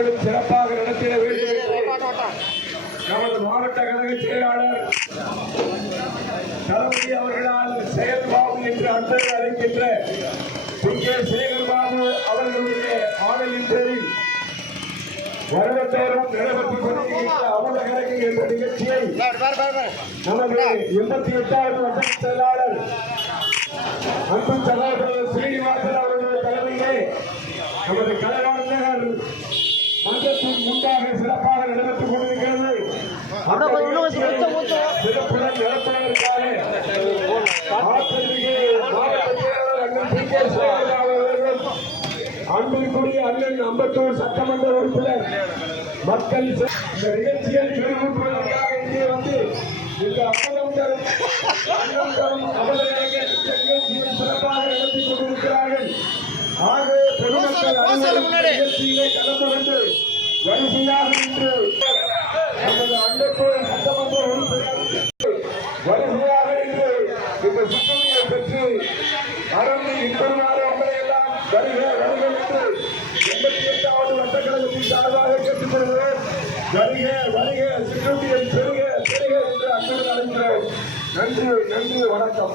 விழாக்களும் சிறப்பாக நடத்திட வேண்டும் நமது மாவட்ட கழக செயலாளர் தளபதி அவர்களால் செயல்பாபு என்று அன்பர்கள் அழைக்கின்ற பி கே சேகர்பாபு அவர்களுடைய ஆணையின் பேரில் வருடத்தோறும் நடைபெற்றுக் கொண்டிருக்கின்ற அமுத கழகு என்ற நிகழ்ச்சியை நமது எண்பத்தி எட்டாவது வட்ட செயலாளர் அன்பு சகோதரர் ஸ்ரீனிவாசன் அவர்களுடைய தலைமையிலே நமது கலைவாணர் அண்ணன் அம்பத்தூர் சட்டமன்ற உறுப்பினர் மக்கள் இந்த நிறைவேற்றுவதற்காக இங்கே வந்து இந்த அம்மனம் தரும் அன்னம் தரும் அமலக நிகழ்ச்சியை சிறப்பாக நடத்தி கொண்டிருக்கிறார்கள். ஆகவே பொதுமக்கள் அனைவரும் நிகழ்ச்சியிலே கலந்து கொண்டு வரிசையாக நின்று நமது அண்டத்தோடு சட்டமன்ற உறுப்பினர் வரிசையாக நின்று இந்த சுற்றுமையை பெற்று அறந்து இப்பெருமாறு உங்களை எல்லாம் வருக வருக என்று எண்பத்தி எட்டாவது வட்டக்கழகத்தின் சார்பாக கேட்டுக்கொள்கிறேன் வருக வருக பெருக பெருக என்று அன்புடன் நன்றி நன்றி வணக்கம்.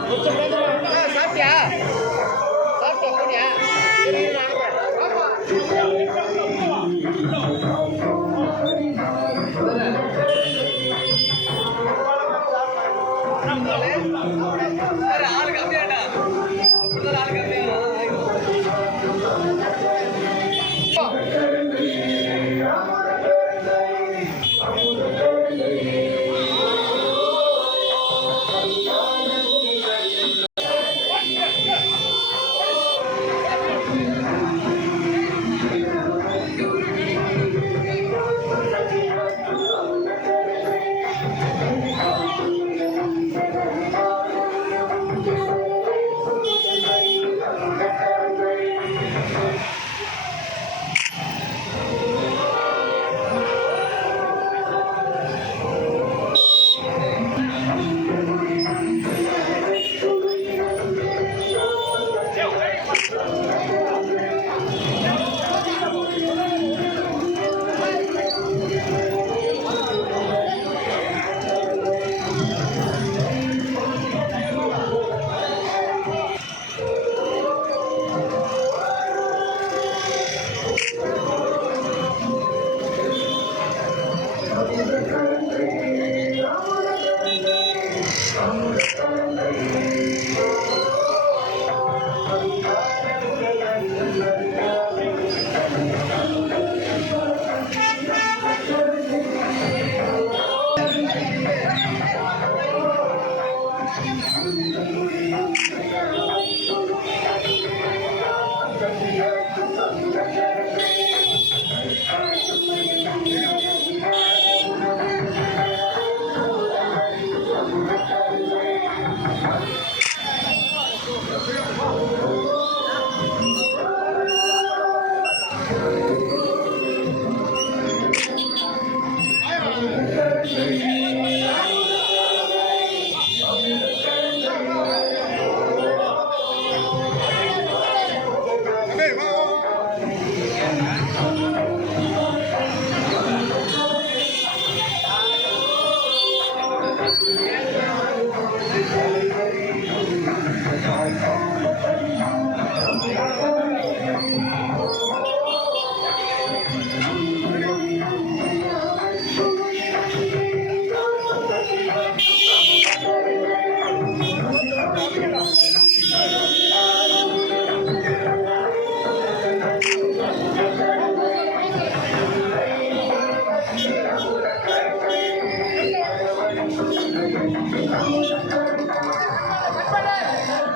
Muchas gracias. Thank you.